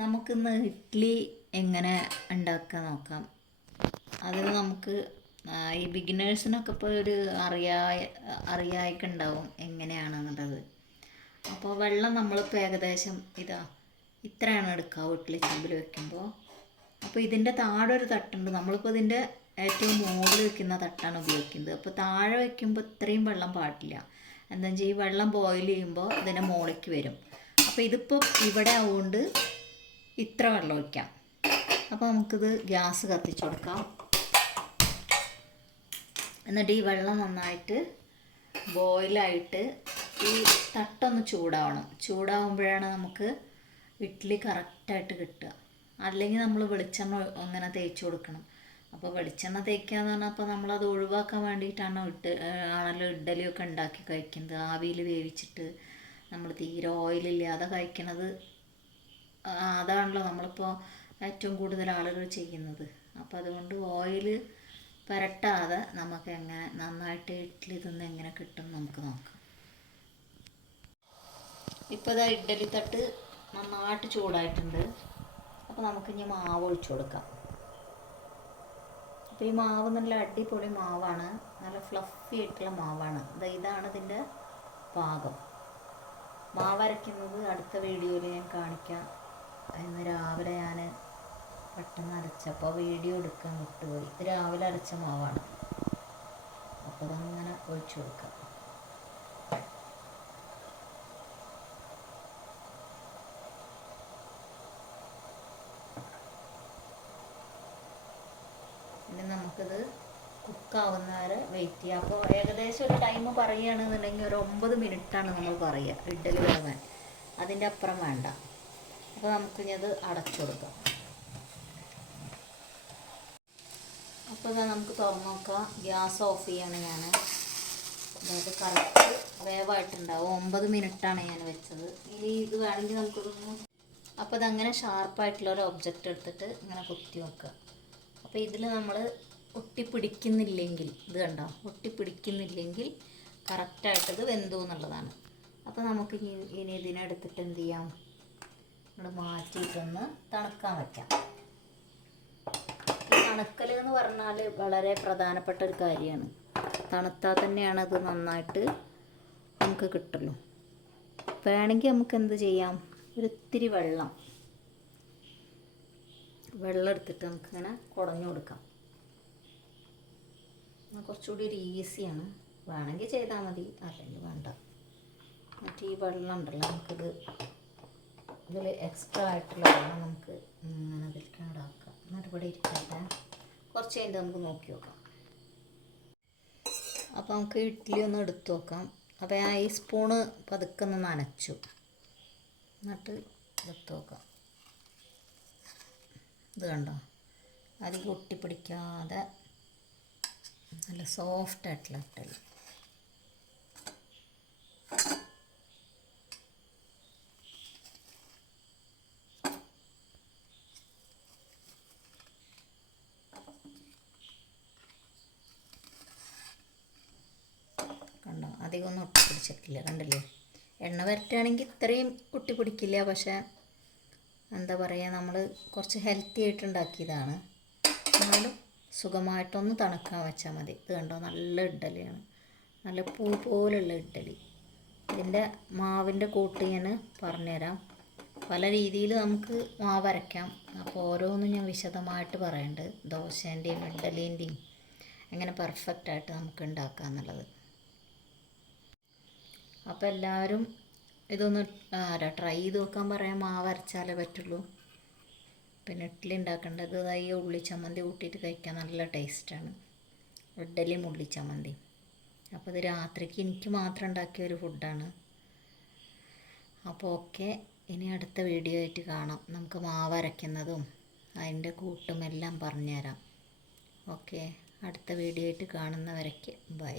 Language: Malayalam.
നമുക്കിന്ന് ഇഡ്ഡലി എങ്ങനെ ഉണ്ടാക്കാൻ നോക്കാം. അതിന് നമുക്ക് ഈ ബിഗിനേഴ്സിനൊക്കെ ഇപ്പോൾ ഒരു അറിയായിക്കുണ്ടാവും എങ്ങനെയാണെന്നുള്ളത്. അപ്പോൾ വെള്ളം നമ്മളിപ്പോൾ ഏകദേശം ഇത്രയാണ് എടുക്കുക ഇഡ്ഡലി ചെമ്പിൽ വെക്കുമ്പോൾ. അപ്പോൾ ഇതിൻ്റെ താഴെ ഒരു തട്ടുണ്ട്. നമ്മളിപ്പോൾ ഇതിൻ്റെ ഏറ്റവും മുകളിൽ വെക്കുന്ന തട്ടാണ് ഉപയോഗിക്കുന്നത്. അപ്പോൾ താഴെ വയ്ക്കുമ്പോൾ ഇത്രയും വെള്ളം പാടില്ല. എന്താ വെച്ചാൽ ഈ വെള്ളം ബോയിൽ ചെയ്യുമ്പോൾ ഇതിൻ്റെ മുകളിലേക്ക് വരും. അപ്പോൾ ഇതിപ്പോൾ ഇവിടെ ആവുകൊണ്ട് ഇത്ര വെള്ളം ഒഴിക്കാം. അപ്പോൾ നമുക്കിത് ഗ്യാസ് കത്തിച്ചു കൊടുക്കാം. എന്നിട്ട് ഈ വെള്ളം നന്നായിട്ട് ബോയിലായിട്ട് ഈ തട്ടൊന്ന് ചൂടാവുമ്പോഴാണ് നമുക്ക് ഇഡ്ഡലി കറക്റ്റായിട്ട് കിട്ടുക. അല്ലെങ്കിൽ നമ്മൾ വെളിച്ചെണ്ണ അങ്ങനെ തേച്ച് കൊടുക്കണം. അപ്പോൾ വെളിച്ചെണ്ണ തേക്കാന്ന് പറഞ്ഞാൽ അപ്പോൾ നമ്മളത് ഒഴിവാക്കാൻ വേണ്ടിയിട്ടാണല്ലോ ഇഡ്ഡലിയൊക്കെ ഉണ്ടാക്കി കഴിക്കുന്നത്. ആവിയിൽ വേവിച്ചിട്ട് നമ്മൾ തീരെ ഓയിലില്ലാതെ കഴിക്കണത് അതാണല്ലോ നമ്മളിപ്പോൾ ഏറ്റവും കൂടുതൽ ആളുകൾ ചെയ്യുന്നത്. അപ്പോൾ അതുകൊണ്ട് ഓയിൽ പുരട്ടാതെ നമുക്ക് എങ്ങനെ നന്നായിട്ട് ഇഡ്ഡലി തിന്ന് എങ്ങനെ കിട്ടും നമുക്ക് നോക്കാം. ഇപ്പോൾ ഇതാ ഇഡ്ഡലി തട്ട് നന്നായിട്ട് ചൂടായിട്ടുണ്ട്. അപ്പോൾ നമുക്കിനി മാവ് ഒഴിച്ചു കൊടുക്കാം. അപ്പോൾ ഈ മാവ് നല്ല അടിപൊളി മാവാണ്, നല്ല ഫ്ലഫി ആയിട്ടുള്ള മാവാണ്. ഇതാണ് ഇതിൻ്റെ പാകം. മാവ് അരയ്ക്കുന്നത് അടുത്ത വീഡിയോയിൽ ഞാൻ കാണിക്കാം. ഇന്ന് രാവിലെ ഞാൻ പെട്ടെന്ന് അരച്ചപ്പോൾ വീഡിയോ എടുക്കാൻ വിട്ടുപോയി. ഇത് രാവിലെ അരച്ച മാവാണ്. അപ്പോൾ അതങ്ങനെ ഒഴിച്ചു കൊടുക്കാം. ഇനി നമുക്കിത് കുക്കാവുന്ന വരെ വെയിറ്റ് ചെയ്യാം. അപ്പോൾ ഏകദേശം ഒരു ടൈം പറയുകയാണെന്നുണ്ടെങ്കിൽ ഒരു 9 മിനിറ്റാണ് നമ്മൾ പറയുക ഇഡ്ഡലി വേവാൻ. അതിൻ്റെ അപ്പുറം വേണ്ട. അപ്പോൾ നമുക്കിനി അത് അടച്ചു കൊടുക്കാം. അപ്പോൾ ഇതാ നമുക്ക് തുറന്നു നോക്കാം. ഗ്യാസ് ഓഫ് ചെയ്യാണ് ഞാൻ. അതായത് കറക്റ്റ് വേവായിട്ടുണ്ടാവും. 9 മിനിറ്റാണ് ഞാൻ വെച്ചത്. ഇനി ഇത് വേണമെങ്കിൽ നമുക്കിതൊന്ന് അപ്പോൾ ഇതങ്ങനെ ഷാർപ്പായിട്ടുള്ള ഒരു ഒബ്ജക്റ്റ് എടുത്തിട്ട് ഇങ്ങനെ കുത്തി നോക്കുക. അപ്പോൾ ഇതിൽ നമ്മൾ ഒട്ടിപ്പിടിക്കുന്നില്ലെങ്കിൽ ഇത് കണ്ടോ, ഒട്ടിപ്പിടിക്കുന്നില്ലെങ്കിൽ കറക്റ്റായിട്ടത് വെന്തു എന്നുള്ളതാണ്. അപ്പോൾ നമുക്ക് ഇനി ഇതിനെടുത്തിട്ട് എന്ത് ചെയ്യാം, നമ്മൾ മാറ്റിയിട്ടൊന്ന് തണുക്കാൻ വയ്ക്കാം. ഈ തണുക്കൽ എന്ന് പറഞ്ഞാൽ വളരെ പ്രധാനപ്പെട്ട ഒരു കാര്യമാണ്. തണുത്താൽ തന്നെയാണ് അത് നന്നായിട്ട് നമുക്ക് കിട്ടുള്ളൂ. വേണമെങ്കിൽ നമുക്ക് എന്ത് ചെയ്യാം, ഒരിത്തിരി വെള്ളം എടുത്തിട്ട് നമുക്കിങ്ങനെ കുടഞ്ഞു കൊടുക്കാം. കുറച്ചുകൂടി ഒരു ഈസിയാണ്. വേണമെങ്കിൽ ചെയ്താൽ മതി, അല്ലെങ്കിൽ വേണ്ട. മറ്റേ ഈ വെള്ളം ഉണ്ടല്ലോ, നമുക്കിത് ഇതിൽ എക്സ്ട്രാ ആയിട്ടുള്ള വെള്ളം നമുക്ക് ഇങ്ങനെ അതിലേക്ക് ഉണ്ടാക്കാം. എന്നിട്ട് ഇവിടെ ഇരിക്കട്ടെ. കുറച്ച് കഴിഞ്ഞിട്ട് നമുക്ക് നോക്കി നോക്കാം. അപ്പോൾ നമുക്ക് ഇഡ്ഡലി ഒന്ന് എടുത്തു നോക്കാം. അപ്പോൾ ഞാൻ ഈ സ്പൂണ് പതുക്കെ ഒന്ന് നനച്ചു. എന്നിട്ട് എടുത്തു നോക്കാം. ഇത് കണ്ടോ, അധികം ഒട്ടിപ്പിടിക്കാതെ നല്ല സോഫ്റ്റ് ആയിട്ടുള്ള ഇഡ്ഡലി. കണ്ടോ, അധികം ഒന്നും ഒട്ടിപ്പിടിച്ചിട്ടില്ല. കണ്ടില്ലേ, എണ്ണ വരട്ടുകയാണെങ്കിൽ ഇത്രയും ഒട്ടിപ്പിടിക്കില്ല. പക്ഷേ എന്താ പറയുക, നമ്മൾ കുറച്ച് ഹെൽത്തി ആയിട്ട് ഉണ്ടാക്കിയതാണ്. എന്നാലും സുഖമായിട്ടൊന്ന് തണുക്കാൻ വെച്ചാൽ മതി. ഇത് കണ്ടോ, നല്ല ഇഡ്ഡലിയാണ്, നല്ല പൂ പോലുള്ള ഇഡ്ഡലി. ഇതിൻ്റെ മാവിൻ്റെ കൂട്ട് ഞാൻ പറഞ്ഞുതരാം. പല രീതിയിൽ നമുക്ക് മാവ് അരയ്ക്കാം. അപ്പോൾ ഓരോന്നും ഞാൻ വിശദമായിട്ട് പറയുന്നുണ്ട്. ദോശേൻ്റെയും ഇഡ്ഡലീൻ്റെയും എങ്ങനെ പെർഫെക്റ്റായിട്ട് നമുക്ക് ഉണ്ടാക്കുക എന്നുള്ളത്. അപ്പോൾ എല്ലാവരും ഇതൊന്ന് ട്രൈ ചെയ്ത് നോക്കാൻ പറയാം. മാവ് അരച്ചാലേ പറ്റുള്ളൂ. പിന്നെ ഇഡ്ഡലി ഉണ്ടാക്കേണ്ടത് ഈ ഉള്ളിച്ചമ്മന്തി കൂട്ടിയിട്ട് കഴിക്കാൻ നല്ല ടേസ്റ്റാണ്. ഇഡ്ഡലിയും ഉള്ളിച്ചമ്മന്തി. അപ്പോൾ ഇത് രാത്രിക്ക് എനിക്ക് മാത്രം ഉണ്ടാക്കിയ ഒരു ഫുഡാണ്. അപ്പോൾ ഓക്കെ, ഇനി അടുത്ത വീഡിയോ ആയിട്ട് കാണാം. നമുക്ക് മാവ് അരയ്ക്കുന്നതും അതിൻ്റെ കൂട്ടും എല്ലാം പറഞ്ഞുതരാം. ഓക്കെ, അടുത്ത വീഡിയോ ആയിട്ട് കാണുന്നവരേക്ക് ബൈ.